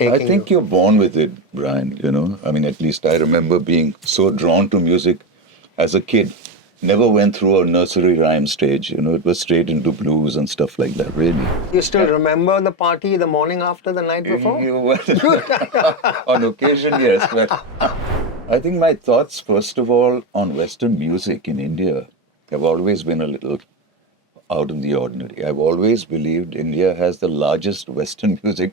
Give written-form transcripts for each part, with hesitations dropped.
taking I think you? you're born with it, Brian, I mean, at least I remember being so drawn to music as a kid. Never went through a nursery rhyme stage, it was straight into blues and stuff like that, really. You still remember the party the morning after the night before? On occasion, yes, but I think my thoughts, first of all, on Western music in India have always been a little out of the ordinary. I've always believed India has the largest Western music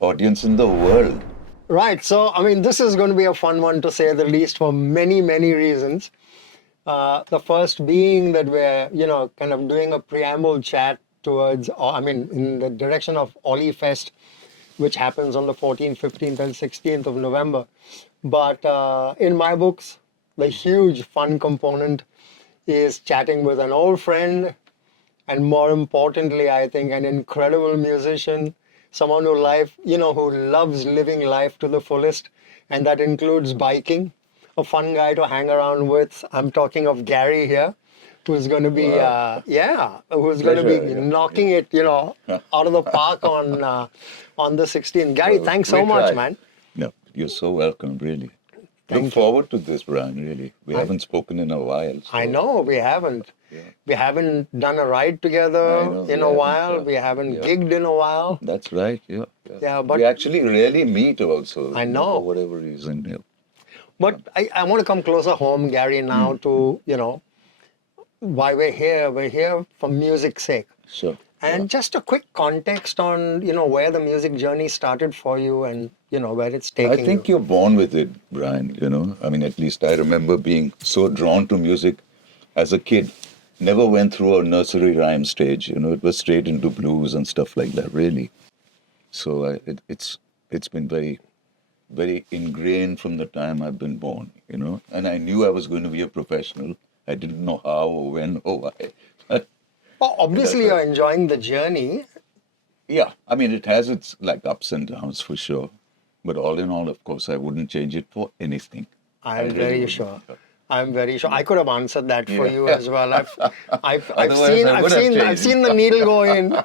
audience in the world. Right. So, I mean, this is going to be a fun one to say the least for many, many reasons. The first being that we're, kind of doing a preamble chat towards, in the direction of Olly Fest, which happens on the 14th, 15th, and 16th of November. But in my books, the huge fun component is chatting with an old friend, and more importantly, I think an incredible musician, someone who loves living life to the fullest, and that includes biking. A fun guy to hang around with. I'm talking of Gary here, who's going to be, Wow. who's going to be Pleasure, yeah. knocking it, out of the park on the 16th. Gary, Well, thanks so we much, try. man. No, you're so welcome, really. Thank you. Look forward to this, Brian, really. We haven't spoken in a while. I know we haven't. Yeah. We haven't done a ride I together know, in we a haven't, while. We haven't gigged in a while. That's right, yeah. Yeah, but we actually rarely meet also. I know. For whatever reason. Yeah. But I want to come closer home, Gary, now to, why we're here. We're here for music's sake. Sure. And just a quick context on, where the music journey started for you and, where it's taking I think you. you're born with it, Brian, I mean, at least I remember being so drawn to music as a kid. Never went through a nursery rhyme stage, it was straight into blues and stuff like that, really. So it's been very, very ingrained from the time I've been born, and I knew I was going to be a professional. I didn't know how or when or why. Well, obviously, you're enjoying the journey. Yeah, I mean, it has its like ups and downs for sure. But all in all, of course, I wouldn't change it for anything. I'm really very wouldn't. sure. I'm very sure. I could have answered that for Yeah. you as well. I've Otherwise, I would have I've changed. seen the needle go in,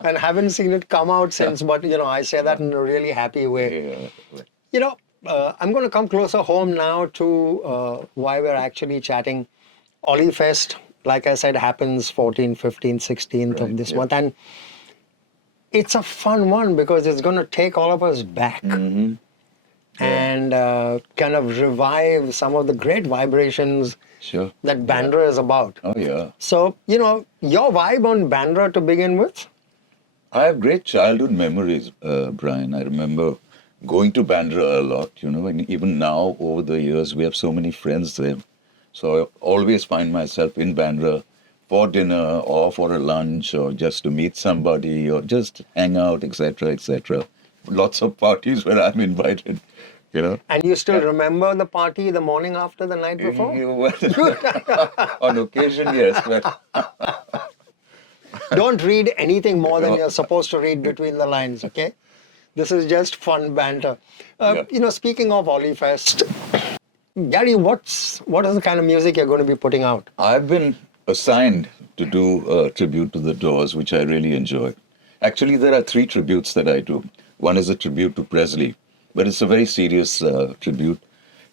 and haven't seen it come out since. But I say that in a really happy way. Yeah. I'm going to come closer home now to why we're actually chatting. Olly Fest, like I said, happens 14th, 15th, 16th of this month, and it's a fun one because it's going to take all of us back. Mm-hmm. And kind of revive some of the great vibrations that Bandra is about. Oh, yeah. So, your vibe on Bandra to begin with? I have great childhood memories, Brian. I remember going to Bandra a lot, and even now, over the years, we have so many friends there. So I always find myself in Bandra for dinner or for a lunch or just to meet somebody or just hang out, etc., etc. Lots of parties where I'm invited, And you still remember the party the morning after the night before? On occasion, yes. But Don't read anything more than you're supposed to read between the lines, okay? This is just fun banter. Speaking of Olly Fest, Gary, what is the kind of music you're going to be putting out? I've been assigned to do a tribute to the Doors, which I really enjoy. Actually, there are 3 tributes that I do. One is a tribute to Presley, but it's a very serious tribute.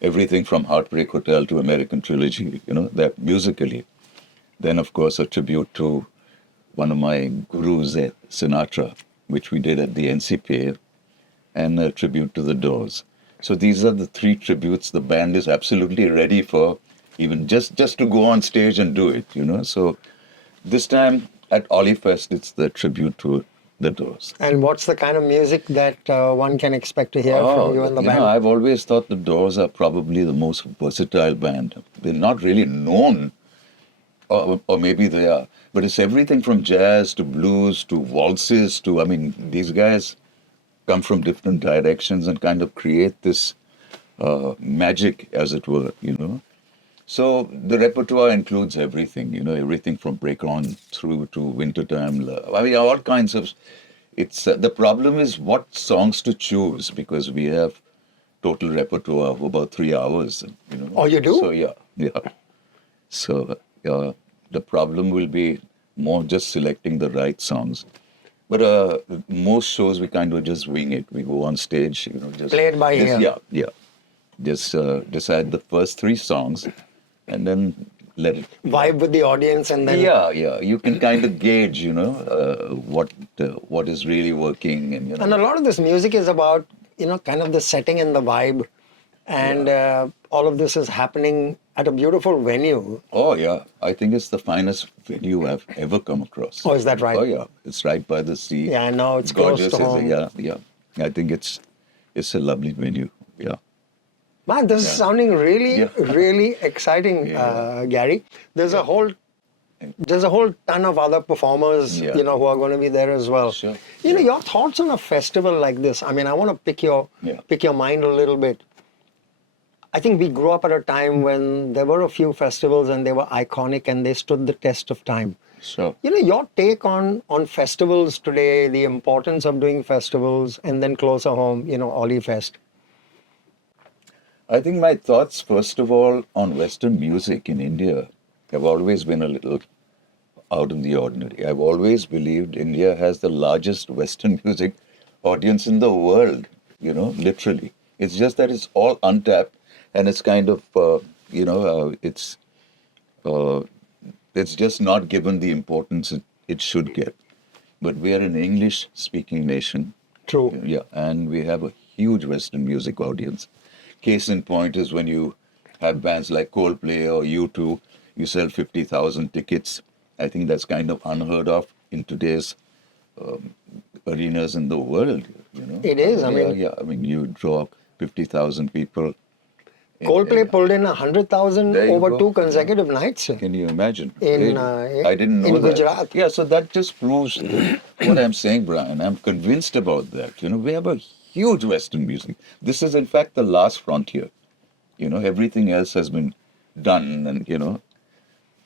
Everything from Heartbreak Hotel to American Trilogy, that musically. Then, of course, a tribute to one of my gurus, Sinatra, which we did at the NCPA, and a tribute to the Doors. So these are the 3 tributes the band is absolutely ready for, even just to go on stage and do it, So this time at Olly Fest, it's the tribute to the Doors. And what's the kind of music that one can expect to hear from you and the band? I've always thought the Doors are probably the most versatile band. They're not really known, or maybe they are, but it's everything from jazz to blues to waltzes to, these guys come from different directions and kind of create this magic, as it were, So the repertoire includes everything, everything from Break On through to Wintertime Love. All kinds of. It's the problem is what songs to choose, because we have total repertoire of about 3 hours. Oh, you do? So yeah. So the problem will be more just selecting the right songs. But most shows we kind of just wing it. We go on stage, just Play it by ear. Yeah. Just decide the first three songs, and then let it Vibe with the audience and then Yeah. You can kind of gauge, what is really working, and and a lot of this music is about, kind of the setting and the vibe. And all of this is happening at a beautiful venue. Oh yeah, I think it's the finest venue I've ever come across. Oh, is that right? Oh yeah, it's right by the sea. Yeah, I know, it's close Gorgeous. to home. Yeah. I think it's a lovely venue. Yeah. Man, this is sounding really, Yeah. really exciting, Yeah. Gary. There's a whole ton of other performers, Yeah. who are going to be there as well. Sure. Your thoughts on a festival like this. I mean, I want to pick your mind a little bit. I think we grew up at a time when there were a few festivals and they were iconic and they stood the test of time. Sure. Your take on festivals today, the importance of doing festivals, and then closer home, Olly Fest. I think my thoughts, first of all, on Western music in India have always been a little out of the ordinary. I've always believed India has the largest Western music audience in the world, literally. It's just that it's all untapped, and it's kind of, it's just not given the importance it should get. But we are an English-speaking nation. True. Yeah, and we have a huge Western music audience. Case in point is when you have bands like Coldplay or U2, you sell 50,000 tickets. I think that's kind of unheard of in today's arenas in the world. It is. I mean, you draw 50,000 people. Coldplay pulled in 100,000 There you over go. 2 consecutive nights. Can you imagine? In, I didn't know in that. Gujarat. Yeah, so that just proves what I'm saying, Brian. I'm convinced about that. We have a huge Western music. This is, in fact, the last frontier. Everything else has been done and,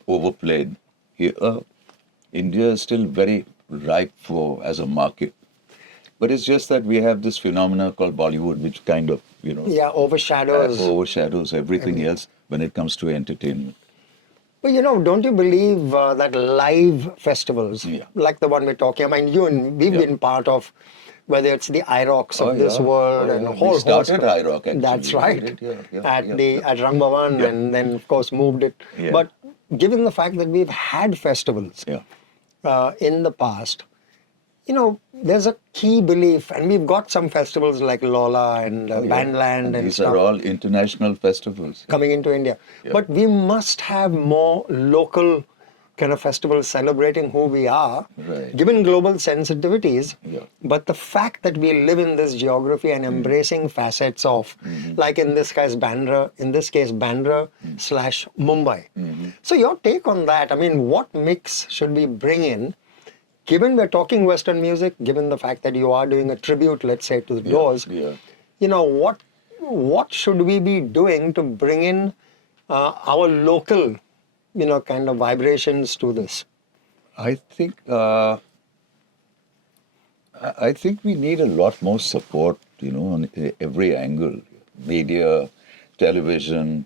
overplayed. Here, India is still very ripe as a market. But it's just that we have this phenomena called Bollywood, which kind of, Overshadows everything else when it comes to entertainment. But don't you believe that live festivals, like the one we're talking about, we've been part of, whether it's the IROCs of this world and a whole We started host. IROC, actually. That's right. At Rang Bhavan, Yeah. and then of course moved it. Yeah. But given the fact that we've had festivals in the past, there's a key belief, and we've got some festivals like Lola and Bandland and these stuff are all international festivals. coming into India. But we must have more local kind of festivals celebrating who we are, Right. given global sensitivities. Yeah. But the fact that we live in this geography and embracing facets of, like in this case Bandra / Mumbai. So your take on that, I mean, what mix should we bring in? Given we're talking Western music, given the fact that you are doing a tribute, let's say, to the Doors, what should we be doing to bring in our local, kind of vibrations to this? I think we need a lot more support, on every angle, media, television,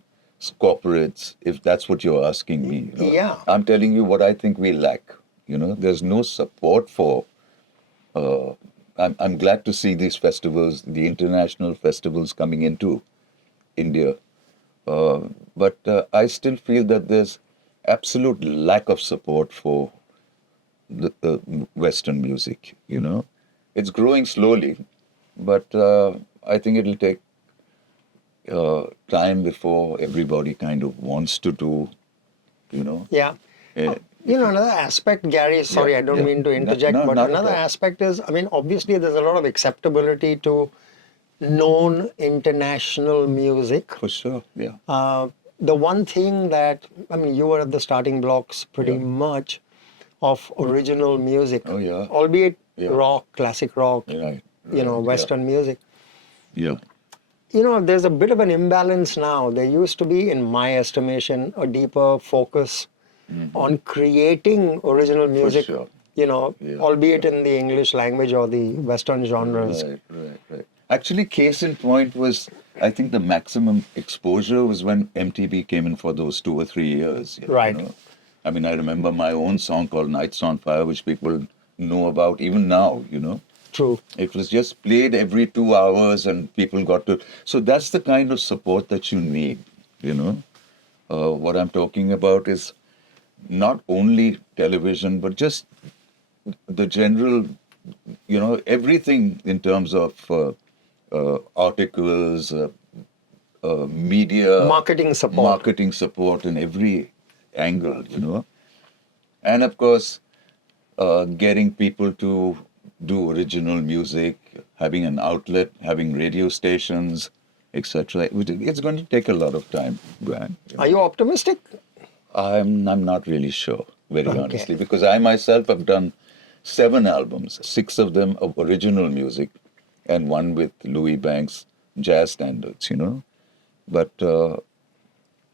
corporates. If that's what you're asking me, Yeah. I'm telling you what I think we lack. There's no support for. I'm glad to see these festivals, the international festivals coming into India, but I still feel that there's absolute lack of support for the Western music. It's growing slowly, but I think it'll take time before everybody kind of wants to do. Yeah. Another aspect, Gary, sorry, I don't mean to interject, No, but not at another all. aspect is, I mean, obviously there's a lot of acceptability to known international music. For sure, yeah. The one thing that, I mean, you were at the starting blocks pretty much of original music. Oh, yeah. Albeit Yeah. rock, classic rock, Right. Western music. Yeah. There's a bit of an imbalance now. There used to be, in my estimation, a deeper focus on creating original music, sure. albeit in the English language or the Western genres. Right. Actually, case in point was, I think the maximum exposure was when MTV came in for those 2 or 3 years. Right. I mean, I remember my own song called Nights on Fire, which people know about even now, you know. True. It was just played every 2 hours and people got to. So that's the kind of support that you need, you know. What I'm talking about is not only television, but just the general, you know, everything in terms of articles, media, marketing support in every angle, you know. And of course, getting people to do original music, having an outlet, having radio stations, etc. It's going to take a lot of time, Brian. Are you optimistic? I'm not really sure, very honestly, because I myself have done 7 albums, 6 of them of original music, and one with Louis Banks jazz standards, you know. But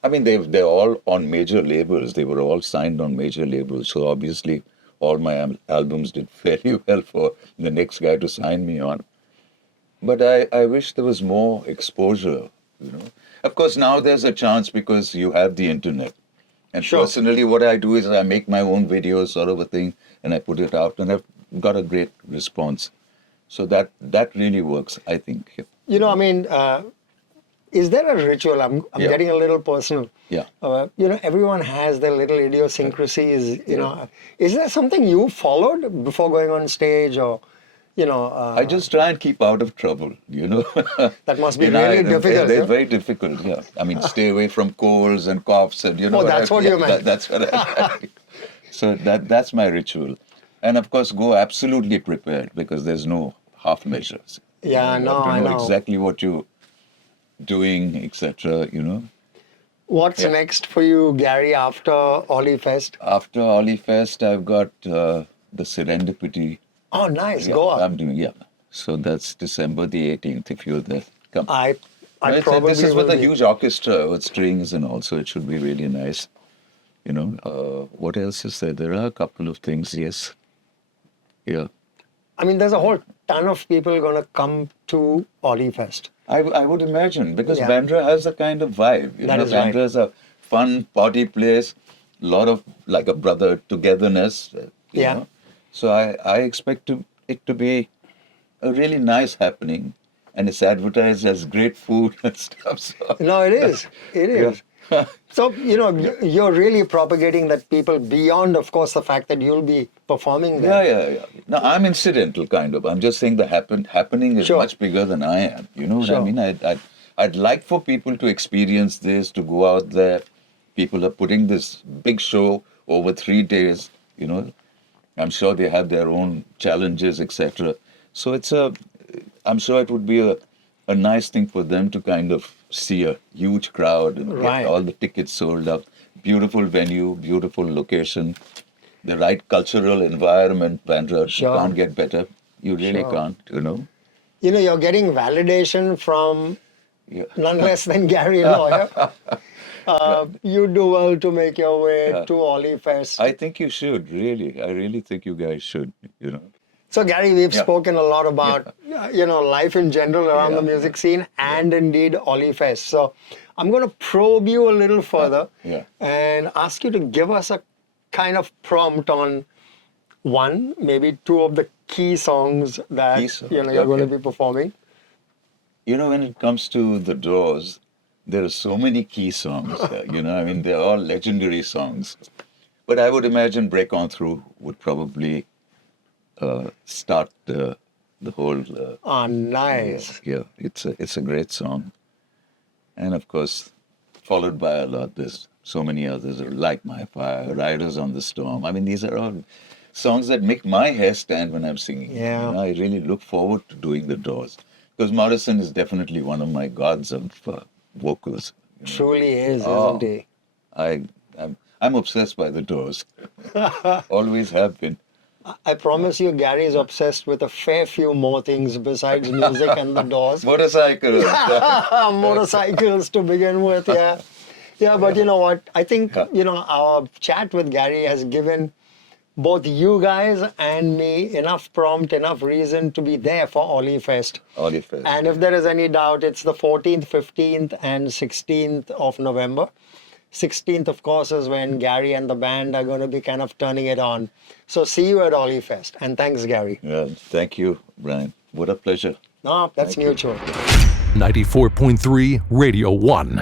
I mean, they're all on major labels. They were all signed on major labels. So obviously, all my albums did fairly well for the next guy to sign me on. But I wish there was more exposure, you know. Of course, now there's a chance because you have the internet. And personally, what I do is I make my own videos, sort of a thing, and I put it out, and I've got a great response. So that really works, I think. You know, I mean, is there a ritual? I'm getting a little personal. Yeah. You know, everyone has their little idiosyncrasies. You know, is there something you followed before going on stage, or, you know? I just try and keep out of trouble. You know. That must be really difficult. They're very difficult. Yeah. I mean, stay away from colds and coughs, and you know. Oh, that's what you meant. That's what I. So that's my ritual, and of course, go absolutely prepared because there's no half measures. Yeah, I know exactly what you're doing, etc. You know. What's next for you, Gary, after Olly Fest? After Olly Fest, I've got the Serendipity. Oh, nice. Goa. I'm doing, So that's December the 18th, if you're there. Come. I probably This is with a be. huge orchestra with strings and all, so it should be really nice. You know, what else is there? There are a couple of things, yes. Yeah. I mean, there's a whole ton of people going to come to Olly Fest. I would imagine, because Bandra has a kind of vibe. You know, Bandra is a fun party place, a lot of like a brother togetherness. You know? So I expect it to be a really nice happening, and it's advertised as great food and stuff. So. No, it is. It is. So, you know, you're really propagating that people beyond, of course, the fact that you'll be performing there. Yeah. No, I'm incidental, kind of. I'm just saying the happening is much bigger than I am. You know what I mean? I'd like for people to experience this, to go out there. People are putting this big show over 3 days, you know. I'm sure they have their own challenges, etc. So I'm sure it would be a nice thing for them to kind of see a huge crowd and get all the tickets sold out. Beautiful venue, beautiful location, the right cultural environment. Bandra, you can't get better. You really can't, you know. You know, you're getting validation from none less than Gary Lawyer. You do well to make your way to Olly Fest. I think you should, really. I really think you guys should, you know. So, Gary, we've spoken a lot about, you know, life in general around the music scene and indeed Olly Fest. So, I'm going to probe you a little further and ask you to give us a kind of prompt on one, maybe 2 of the key songs that you know you're going to be performing. You know, when it comes to the Doors, there are so many key songs. You know, I mean, they're all legendary songs. But I would imagine Break On Through would probably start the whole. Nice. It's a great song, and of course, followed by a lot. There's so many others, Like My Fire, Riders on the Storm. I mean, these are all songs that make my hair stand when I'm singing. Yeah. You know, I really look forward to doing the Doors because Morrison is definitely one of my gods of vocals. You know? Truly is, isn't he? I'm obsessed by the Doors. Always have been. I promise you, Gary is obsessed with a fair few more things besides music and the Doors. Motorcycles. Motorcycles to begin with, yeah. Yeah, but you know what? I think, you know, our chat with Gary has given both you guys and me enough prompt, enough reason to be there for Olly Fest. Olly Fest. And if there is any doubt, it's the 14th, 15th and 16th of November. 16th, of course, is when Gary and the band are going to be kind of turning it on. So see you at Olly Fest. And thanks, Gary. Yeah, thank you, Brian. What a pleasure. No, that's Thank you. mutual. 94.3 Radio 1.